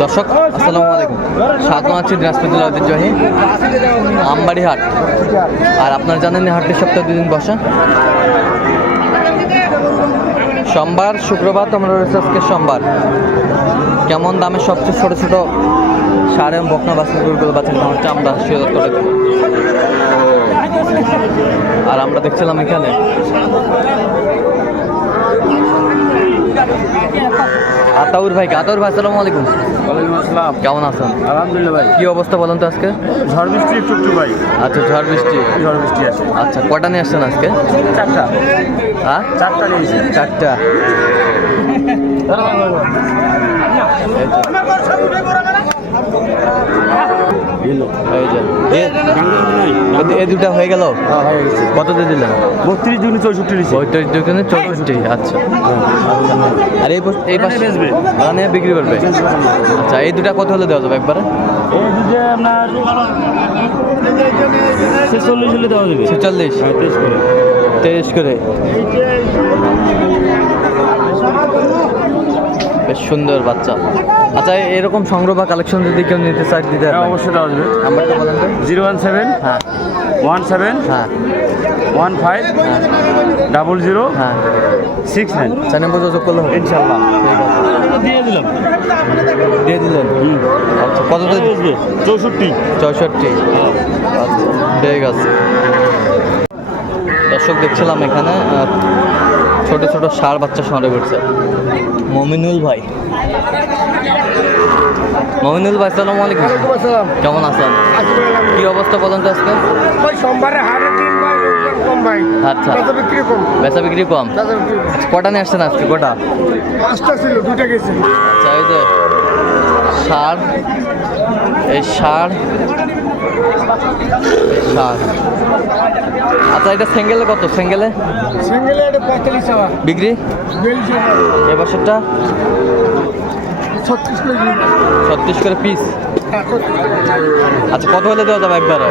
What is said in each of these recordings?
দর্শক, আসসালামু আলাইকুম। স্বাগত আছি দিনাজপুর জেলা ঐতিহ্যবাহী আমবাড়ি হাট আর আপনারা জানেন হাটটি সপ্তাহে দুদিন বসা। সোমবার, শুক্রবার তো আমরা রয়েছে আজকে সোমবার। কেমন দামে সবচেয়ে ছোট ছোট সার এবং বকনা গরুগুলো বাছুর হচ্ছে, আমরা দেবো আর আমরা দেখছিলাম এখানে আতাউর ভাই আতাউর ভাই আসসালামু আলাইকুম। ওয়ালাইকুম আসসালাম। কেমন আছেন? আলহামদুলিল্লাহ ভাই। কি অবস্থা বলেন তো আজকে? ঝড় বৃষ্টি একটু একটু ভাই। আচ্ছা ঝড় বৃষ্টি। ঝড় বৃষ্টি আছে। আচ্ছা কটা নিয়ে আসছেন আজকে? চারটা। হ্যাঁ? চারটা নিয়েছি চারটা এই তো। এই যে এ- দুটা হয়ে গেল? কত দিয়ে দিলেন? বত্রিশ চৌষট্টি আচ্ছা। আর এই পাশ- এই পাশে বেচবে। ওরা নিয়ে বিক্রি করবে? আচ্ছা এই দুটা কত হলে দেওয়া যাবে একবারে? এই দুটো আপনার ছেচল্লিশ হলে দেওয়া যাবে। ছেচল্লিশ। হ্যাঁ তেইশ করে। তিরিশ করে। বেশ সুন্দর বাচ্চা। আচ্ছা এরকম সংগ্রহ বা কালেকশন যদি কেউ নিতে চায় দিতে হ্যাঁ অবশ্যই যাবে। নাম্বারটা বলেন তো। জিরো ওয়ান সেভেন হ্যাঁ। ওয়ান সেভেন হ্যাঁ। ওয়ান ফাইভ ডাবল জিরো হ্যাঁ। Six nine. চার নম্বর যোগাযোগ করলে হবে। ইনশাল্লাহ দিয়ে দিলাম। দিয়ে দিলেন? আচ্ছা কত দিয়ে- চৌষট্টি। চৌষট্টি। আচ্ছা ঠিক আছে। দর্শক দেখছিলাম এখানে ছোট ছোট সার বাচ্চা সরে করছে মমিনুল ভাই। মমিনুল ভাই সালাম আলাইকুম। কেমন আছেন? কি অবস্থা বলেন তো আজকে? সোমবারে আচ্ছা। বিক্রি কম। বেচা বিক্রি কম? তাদের বিক্রি কম। কটা নিয়ে আসছেন আজকে? কটা? পাঁচটা ছিল দুইটা গেছে। আচ্ছা এই যে সার এই সার সার। আচ্ছা এটা সিঙ্গেলে কত? সিঙ্গেলে? সিঙ্গেলে এটা পঁয়তাল্লিশ টাকা। বিক্রি? এ বছরটা? ছত্রিশ করে পিস হ্যাঁ। আচ্ছা কত হলে দেওয়া যাবে একবারে?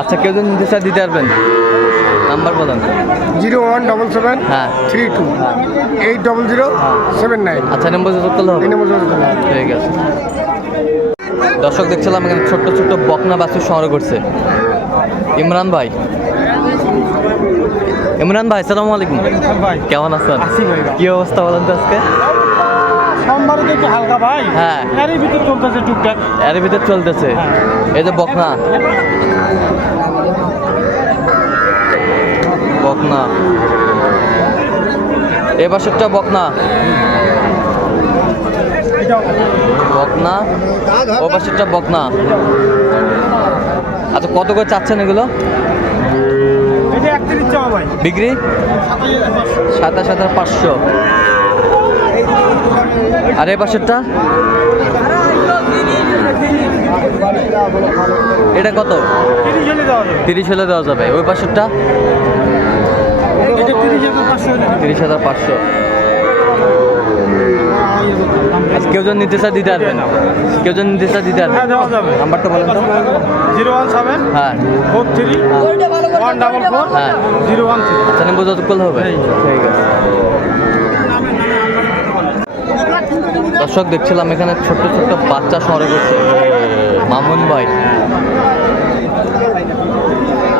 আচ্ছা কেউ যদি নিতে চায় দিতে পারবেন। নাম্বার বলেন জিরো ওয়ান ডবল সেভেন হ্যাঁ। Three two eight double zero seven nine. আচ্ছা নম্বর যোগ করলে হবে। এই নম্বর যোগাযোগ। ঠিক আছে। দর্শক দেখছিলাম এখানে ছোট্ট ছোট্ট বকনা বাছুর সংগ্রহ করছে। ইমরান ভাই। ইমরান ভাই সালামু আলাইকুম। কেমন আছেন? কি অবস্থা বলেন তো আজকে? সোমবারে দেখি হালকা ভাই। হ্যাঁ। এরই ভিতর চলতেছে টুকটাক। এর ভিতর চলতেছে। এই যে বকনা। বকনা। এ বাসরটা বকনা। বকনা। ও বাসরটা বকনা। আচ্ছা কত করে চাচ্ছেন এগুলো? বিক্রি? সাতাশ হাজার পাঁচশো। আর এ পাশেরটা? এটা কত? তিরিশ হলে দেওয়া যাবে। ওই পাশেরটা এটা তিরিশ হাজার পাঁচশো হলে তিরিশ হাজার পাঁচশো। আচ্ছা কেউ নিতে চায় দিতে না। কেউ নিতে চায় দিতে পারবে যাবে। নাম্বারটা বলেন তো। জিরো ওয়ান সেভেন হ্যাঁ। Four three one double four হ্যাঁ। Zero one three. আচ্ছা নেব যত করলে হবে। ঠিক আছে। দর্শক দেখছিলাম এখানে ছোট্ট ছোট্ট বাচ্চা শহরে করছে। মামুন ভাই।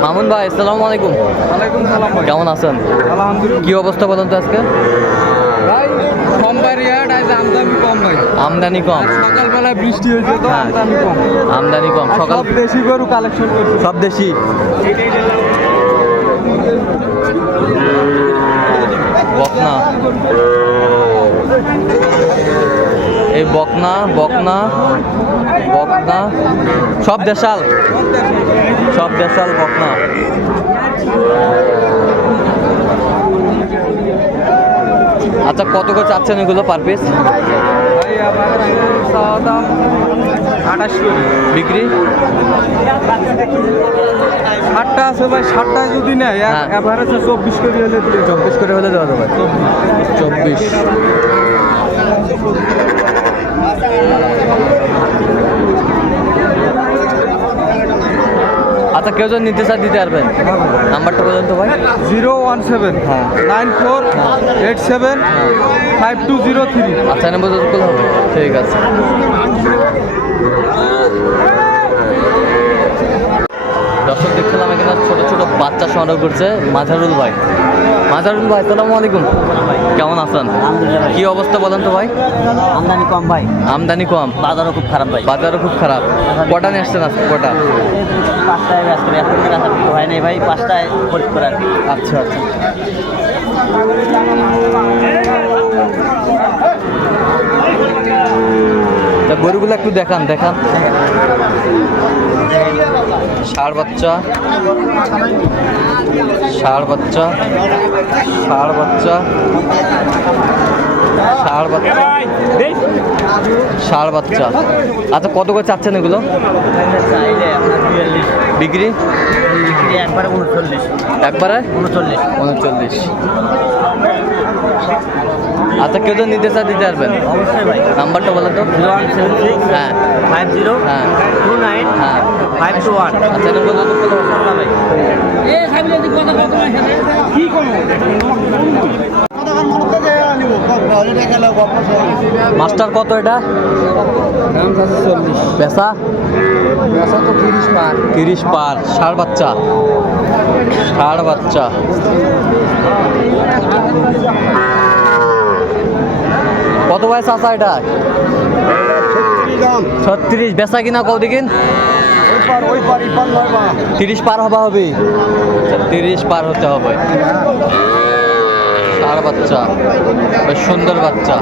মামুন ভাই আসসালামু আলাইকুম। ওয়ালাইকুম সালাম ভাই। কেমন আছেন? আলহামদুলিল্লাহ। কি অবস্থা বলেন তো আজকে? ভাই সোমবার ইয়ার আজ আমদানি কম ভাই। আমদানি কম। সকালবেলা বৃষ্টি হয়েছে তো হ্যাঁ। আমদানি কম। আমদানি কম। সকাল সব দেশি গরু কালেকশন করছে। সব দেশি। বকনা। এই বকনা বকনা বকনা সব দেশাল। সব দেশাল বকনা। আচ্ছা কত করে চাচ্ছেন এগুলো পার পিস ভাই আমার চাওয়া দাম আঠাশ করে বিক্রি? ষাটটা আছে ভাই ষাটটা যদি নেয়। এভারেজে চব্বিশ করে হলে চব্বিশ। করে হলে দেওয়া যাবে। চব্বিশ। আচ্ছা কেউ যদি নিতে দিতে পারবেন? নাম্বারটা বলুন তো ভাই। জিরো ওয়ান সেভেন হ্যাঁ। Nine four eight seven five two zero three. আচ্ছা নম্বর হবে ঠিক আছে। দর্শক দেখছিলাম এখানে ছোট ছোট বাচ্চা সংগ্রহ করছে মাঝারুল ভাই। মাঝারুল ভাই সালামু আলাইকুম। কেমন আছেন? কি অবস্থা বলেন তো ভাই? আমদানি কম ভাই। আমদানি কম? বাজারও খুব খারাপ ভাই। বাজারও খুব খারাপ। কটা নিয়ে আসছেন আজকে কটা? পাঁচটায় এখন হয় নাই ভাই পাঁচটায় আচ্ছা আচ্ছা। তা গরুগুলো একটু দেখান দেখান। ষাড় বাচ্চা। ষাড় বাচ্চা ষাড় বাচ্চা। ষাড় বাচ্চা। ষাড় বাচ্চা। আচ্ছা কত করে চাচ্ছেন এগুলো? বিক্রি? একবারে উনচল্লিশ। একবারে? উনচল্লিশ। উনচল্লিশ। আচ্ছা কেউ তো নিতে চায় দিতে পারবেন? অবশ্যই ভাই। নাম্বারটা বলেন তো। জিরো ওয়ান সেভেন সিক্স হ্যাঁ। ফাইভ জিরো হ্যাঁ। টু নাইন হ্যাঁ। Five two one. আচ্ছা এটা বলুন। ভাই মাস্টার কত এটা? চল্লিশ। পেশা তো তিরিশ পার। তিরিশ পার। ষাড় বাচ্চা। ষাড় বাচ্চা। কত বয়স আসা এটা? ছত্রিশ বেচা কিনা বা তিরিশ পার হবা হবে। তিরিশ পার হতে হবে। ষাড় বাচ্চা বেশ সুন্দর বাচ্চা।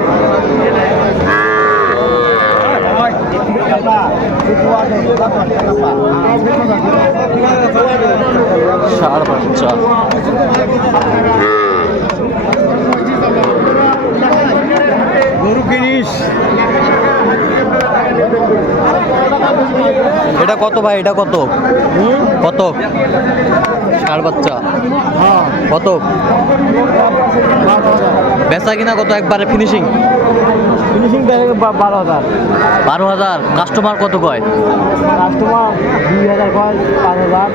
ষাড় বাচ্চা। এটা কত ভাই? এটা কত? কত? ষাড় বাচ্চা। কত? বেচা কিনা কত একবারে ফিনিশিং ফিনিশিং বারো হাজার। বারো হাজার। কাস্টমার কত কয়? কাস্টমার দুই হাজার কয় পাঁচ হাজার।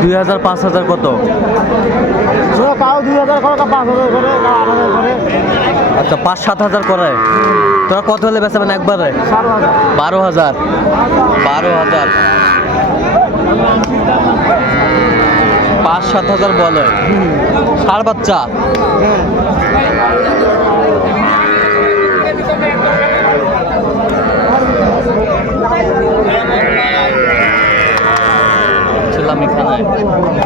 দুই হাজার পাঁচ হাজার কত? কাউ দুই হাজার করে পাঁচ হাজার করে আট হাজার করে। আচ্ছা পাঁচ সাত হাজার করে। তোরা কত হলে বেচাবেন একবারে? বারো হাজার। বারো হাজার। বারো হাজার পাঁচ সাত হাজার বলে। ষাড় বাচ্চা। ছিলাম এখানে।